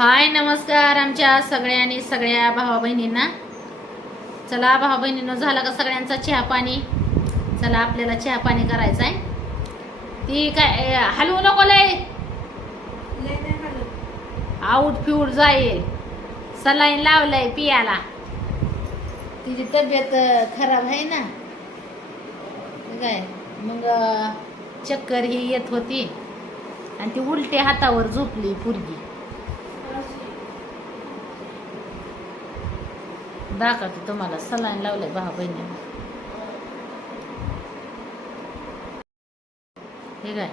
हाय नमस्कार आमच्या सगळ्यांनी सगळ्या भावा बहिणींना चला भावा बहिणींनो झालं का सगळ्यांचा चहा पाणी चला आपल्याला चहा पाणी करायचं आहे. ती काय हलवू नको लय. आऊट फिऊट जाईल सलाईन लावलंय पियाला. तिची तब्येत खराब आहे ना. काय मग चक्कर ही येत होती. आणि ती उलटे हातावर झोपली पुरगी. दाखवते तुम्हाला सलाईन लावले भावा बहिणीने. हे काय?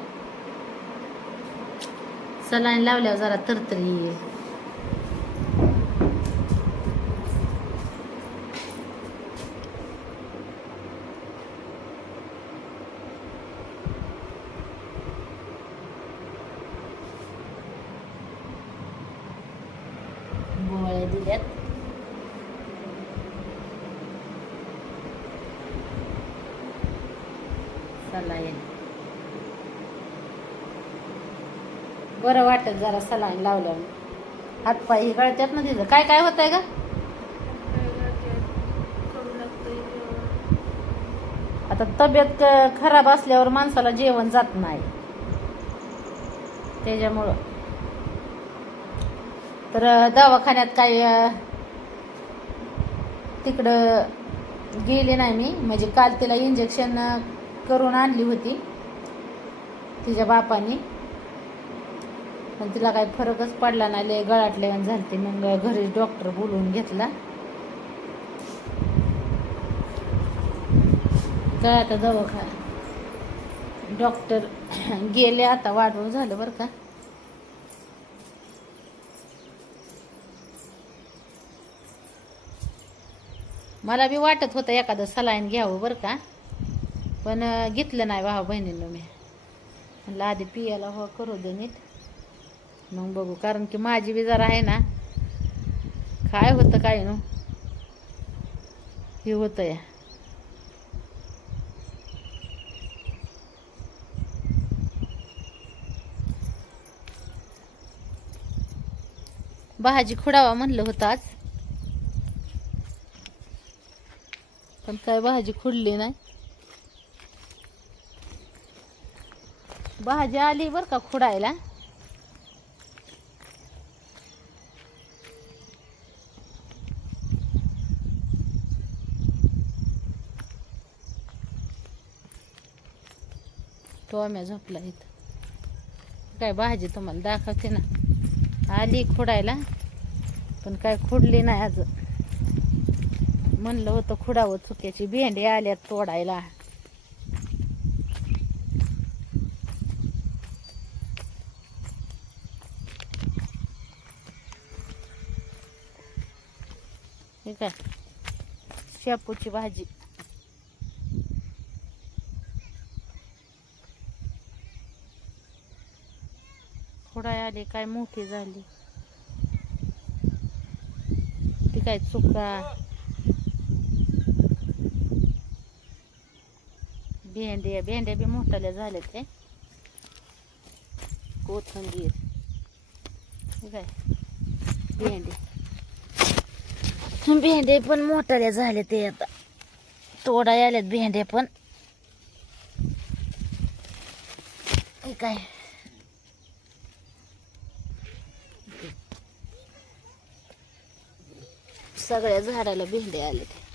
सलाईन लावल्यावर जरा तरतरी येईल. सलाईन. बरं वाटत जरा सलाईन लावल्यावर. हातपाय गळत्यात ना तिथं. काय काय होत आहे का आता तब्येत खराब असल्यावर माणसाला जेवण जात नाही. त्याच्यामुळं. तर दवाखान्यात काय तिकडं गेले नाही मी. म्हणजे काल तिला इंजेक्शन करून आणली होती. तिच्या बापाने. पण तिला काही फरकच पडला नाही. लय गळाटले झालते. मग घरी डॉक्टर बोलवून घेतला. काय आता दवाखाना. डॉक्टर गेले आता. वाढवून झालं बरं का. मला बी वाटत होतं एखादं सलाईन घ्यावं बरं का. पण घेतलं नाही भावा बहिणीनं मी. म्हणलं आधी पियाला हो करू दे नीट मग बघू कारण की माझी बी जरा आहे ना काय होतं काय नो हे होतं या भाजी खुडावा म्हणलं होतं आज. पण काय भाजी खुडली नाही. भाजी आली बर का खुडायला. टोम्या झोपला इथं. काय भाजी तुम्हाला दाखवते ना. आली खुडायला पण काय खुडली नाही आज म्हणलं होतं खुडावं चुक्याची भेंडी आल्यात तोडायला. हे काय? शेपूची भाजी. थोडा आली काय मोठी झाली. ती काय चुका? भेंड्या भेंड्या बी मोठाल्या झाल्या ते कोथंबीर. ठीक काय? भेंडी. भेंडे पण मोठाल्या झाले ते आता. तोडा आल्यात भेंडे पण. काय? सगळ्या झाडाला भेंडे आले ते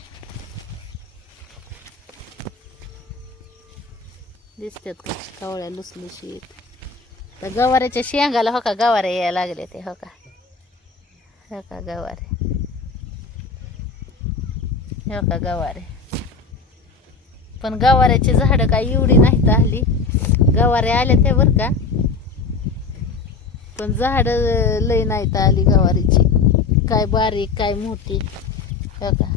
दिसतात का? कवळ्या लुसलुशीत. तर गवाऱ्याच्या शेंगाला हो का गवारे यायला लागले ते हो का? हो का गवारे? हो का गवारे? पण गवाऱ्याची झाडं काय एवढी नाहीत आली. गवारे आले ते बरं का. पण झाडं लय नाहीत आली गवारीची. काय बारीक काय मोठी. हो का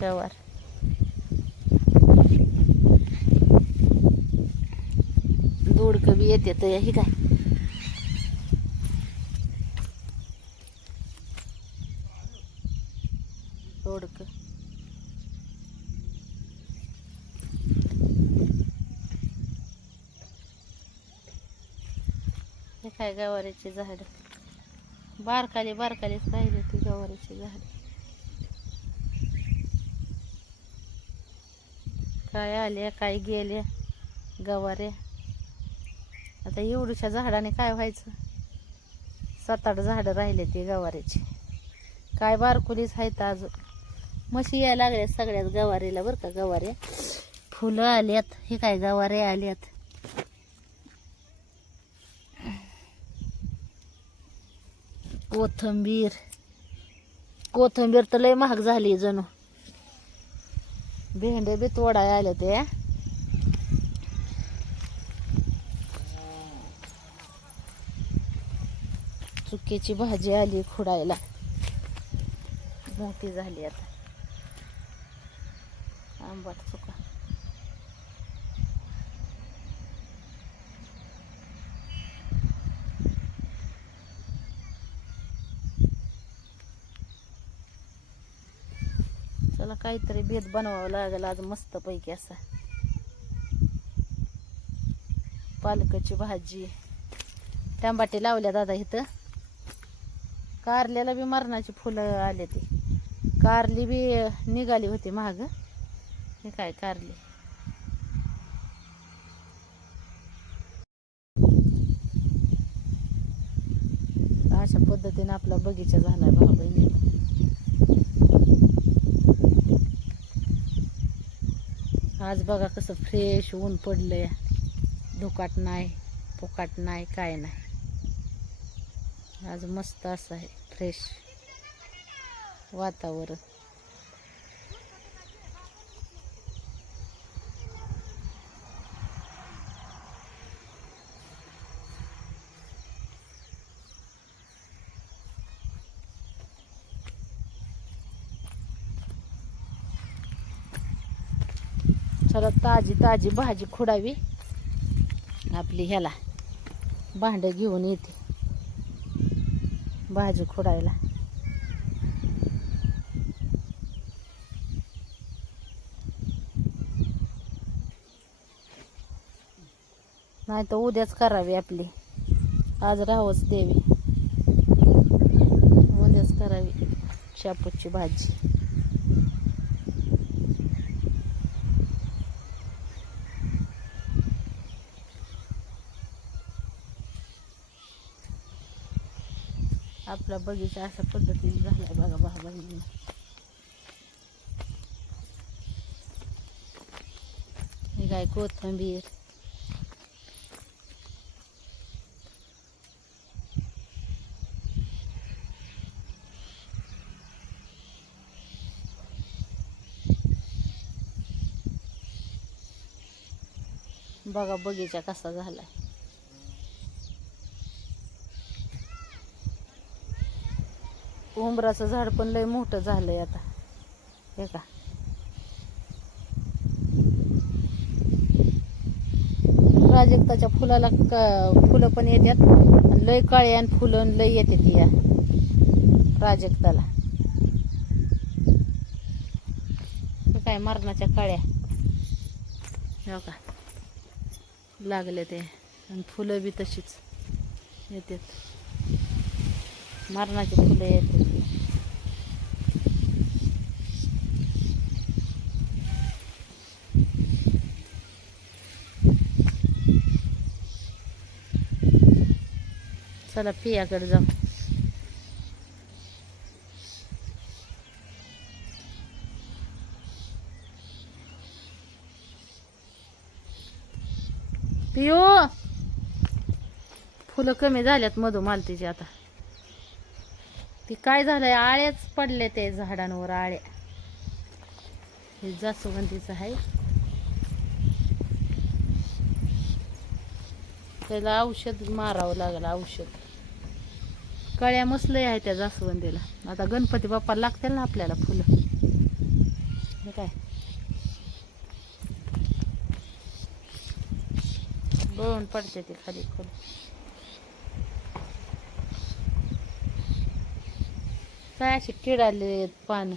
गवार. दोडक बी येते तर हे काय दोडक हे काय गवारीची झाड? बारकाली बारकालीच पाहिले ती गवारीची झाड. काय आल्या काय गेल्या गवाऱ्या? आता एवढ्याच्या झाडाने काय व्हायचं? सात आठ झाडं राहिले ते गवारीची. काय बारकुलीच आहेत अजून. म्हशी यायला लागल्या सगळ्यात गवारीला बरं का गवाऱ्या? फुलं आल्यात हे काय गवारे आल्यात? कोथंबीर. कोथंबीर तर लय महाग झाली जणू. भेंडे बी तोडाय आले ते. चुकीची भाजी आली खुडायला. मोठी झाली आता. आंबट चुका. त्याला काहीतरी भेद बनवावं लागेल आज मस्त पैकी असा. पालकाची भाजी. टमाटे लावल्या दादा इथं. कारल्याला बी मरणाची फुलं आले ते. कारली बी निघाली होती महाग हे काय कारली? अशा पद्धतीने आपला बगीचा झालाय भाऊ बहिणीला आज बघा कसं फ्रेश ऊन पडलंय. धुकाट नाही फुकाट नाही काय नाही. आज मस्त असं आहे फ्रेश वातावरण. चला ताजी ताजी भाजी खुडावी? आपली ह्याला भांडं घेऊन येते. भाजी खुडायला. नाही तर उद्याच करावी आपली. आज राहूच देवी. उद्याच करावी. शापूची भाजी. आपला बगीचा अशा पद्धतीने झालाय बघा भावा हे काय कोथंबीर. बघा बगीचा कसा झालाय. उंबराचं झाड पण लय मोठं झालंय आता. हे का? प्राजक्ताच्या फुलाला फुलं पण येतात आणि लय काळे आणि फुलं लय येतात या प्राजक्ताला. काय मरणाच्या काळ्या हो का लागले ते. आणि फुलं बी तशीच येतात मरणाची फुलं येते चला पियाकडे जाऊ. पियो! फुलं कमी झाल्यात मधुमालतीची आता. ती काय झालंय? आळ्याच पडले ते झाडांवर आळ्या हे जास्वंदीचं आहे. त्याला औषध मारावं लागलं औषध. कळ्या मसलय आहे त्या जास्वंदीला. आता गणपती बाप्पा लागतील ना आपल्याला फुलं? हे काय? गळून पडते ते खाली. फुलं काय असे किड आलेले पान.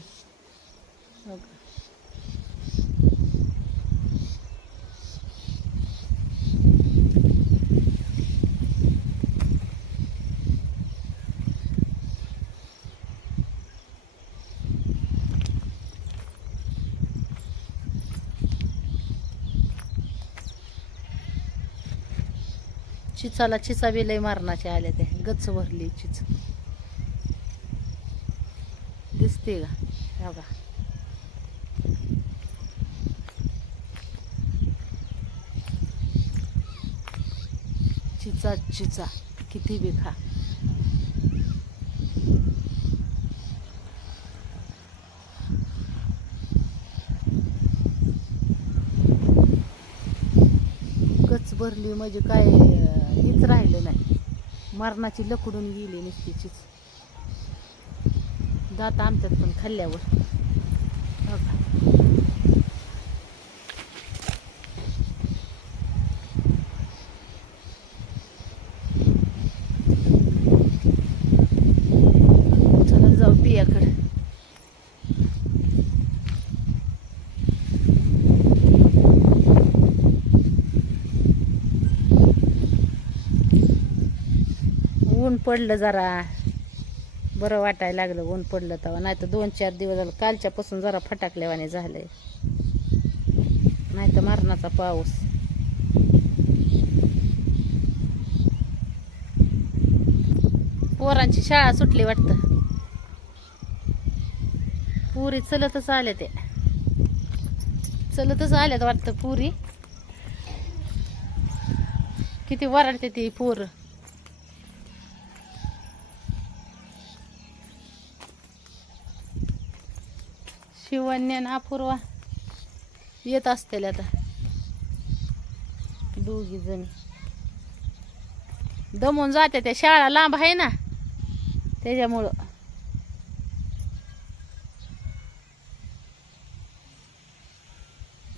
चिचाला चिचा बी लय मारणाचे आले ते. गच्च भरली चिच. दिसते का? हा बघा. चिचा चिचा. किती बी खा गच भरली म्हणजे काय हेच राहिलं नाही. मरणाची लकडून गेली नुसतीचीच दात आमच्यात पण खाल्ल्यावर. जाऊ पियाकडे. ऊन पडलं जरा. बरं वाटायला लागलं ऊन पडलं तेव्हा. नाही तर दोन चार दिवस झालं. कालच्यापासून जरा फटाकल्यावाने झालंय. नाही तर मरणाचा पाऊस. पोरांची शाळा सुटली वाटतं. पुरी चलतच आल्या ते चलतच आल्यात वाटतं पुरी. किती वराडते ती पोरं. शिवण्य अपूर्वा येत असतील आता. दोघी जण. दमून जाते त्या. शाळा लांब आहे ना. त्याच्यामुळं.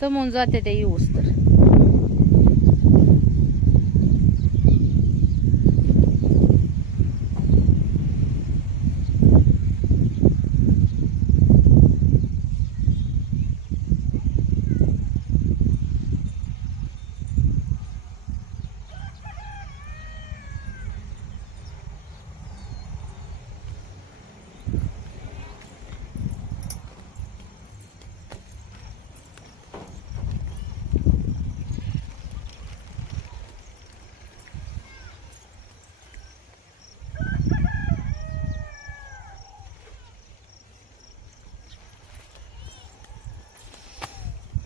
दमून जाते त्या येऊस तर.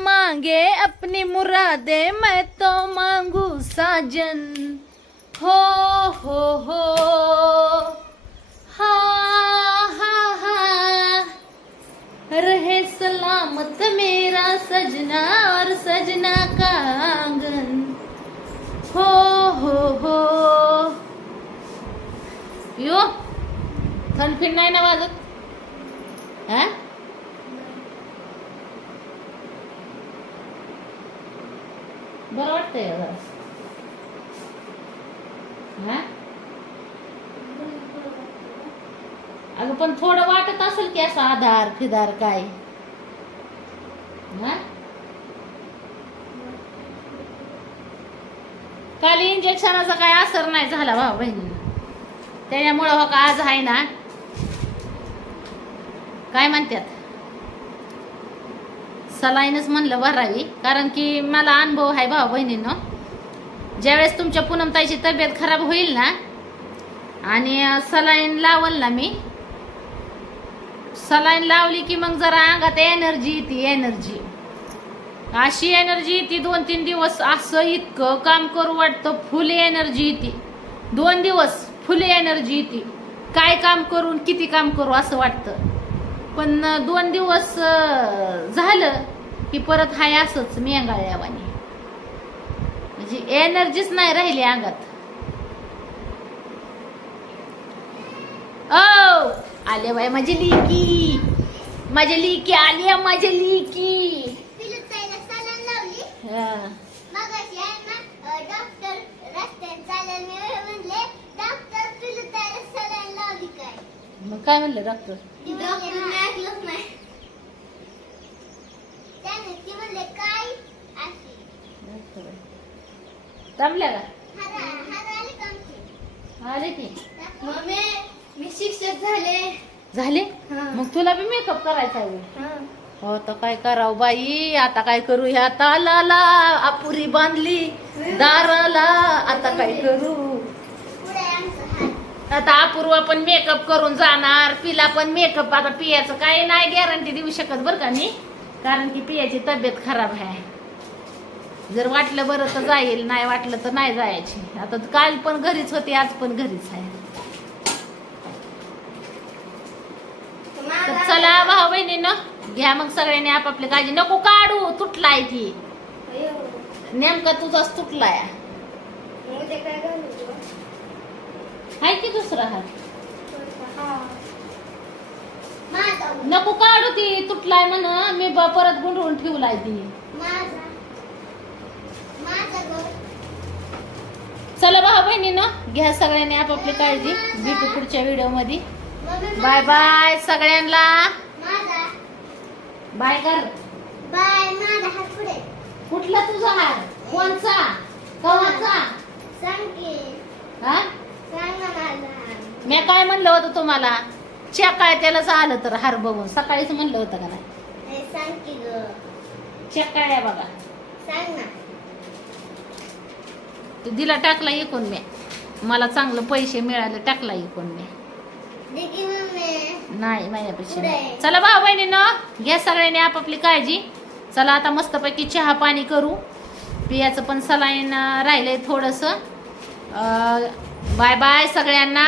मांगे अपनी मुरादे मैं तो मांगू साजन। हो हो हो। हा हा हा। रहे सलामत मेरा सजना और सजना का आंगन। हो हो हो। यो थनफिन नाही ना वाजत हा? बरं वाटतंय जरा हा? अगं पण थोडं वाटत असेल की असं आधार फिदार काय. हा? काल इंजेक्शनाचा काय असर नाही झाला भाऊ बहिणी. त्याच्यामुळं हो का आज आहे ना. काय म्हणतात? सलाईनच म्हणलं भरावी कारण की मला अनुभव आहे भाऊ बहिणीनं. ज्यावेळेस तुमच्या पूनमताईची तब्येत खराब होईल ना आणि सलाईन लावल ना मी सलाईन लावली की मग जरा अंगात एनर्जी येते एनर्जी. अशी एनर्जी येते दोन तीन दिवस असं इतकं काम करू वाटतं फुल एनर्जी येते. दोन दिवस फुल एनर्जी येते. काय काम करून किती काम करू असं वाटतं. पण दोन दिवस झालं की परत हाय असंच मेंगाळ्यावानी म्हणजे एनर्जीच नाही राहिली अंगात. ओ आले बाय माझी लिकी. माझी लिकी आली आहे माझी लिकी. मी डॉक्टर काय? म्हणले डॉक्टर जमल्या का? आली का. मम्मी मी शिक्षक झाले. झाले? मग तुला बी मेकअप करायचा आहे. हो. तर काय करावं बाई? आता काय करू? ह्या तालाला अपुरी बांधली दाराला. आता काय करू? आता अपूर्वा पण मेकअप करून जाणार पिला पण मेकअप आता पियाचं काही नाही गॅरंटी देऊ शकत बरं का मी. कारण की पियाची तब्येत खराब आहे. जर वाटलं बरं तर जाईल नाही वाटलं तर नाही जायची. आता काल पण घरीच होती आज पण घरीच आहे. तर चला भाऊ बहिणीनं घ्या मग सगळ्यांनी आपापली काळजी. नको काढू तुटलाय ती नेमका तुझाच तुटलाय. हाय की दुसरा हात नको काढू ती तुटलाय म्हण. मी ब- परत गुंडळून ठेवलाय ती. चला भाऊ बहिणीनं घ्या सगळ्यांनी आपापली काळजी भेटू पुढच्या व्हिडिओमध्ये बाय बाय सगळ्यांना. बाय कर. बाय माझा हात पुढे कुठला तुझा हात कोणचा? कवाचा? सांग की हा? ना मी काय म्हणलं होतं तुम्हाला? च्या काय त्यालाच आलं तर हार बघून. सकाळीच म्हणलं होतं का नाही? सांग की आहे बघा. सांग ना. तो दिला टाकला इकून मी. मला चांगलं पैसे मिळाले टाकला इकून मी. नाही माझ्यापेक्षा. चला भाऊ बहिणीनं घ्या सगळ्यांनी आपापली काळजी. चला आता मस्तपैकी चहा पाणी करू. पियाचं पण सलाईन राहिलंय थोडंसं. अं, बाय बाय सगळ्यांना.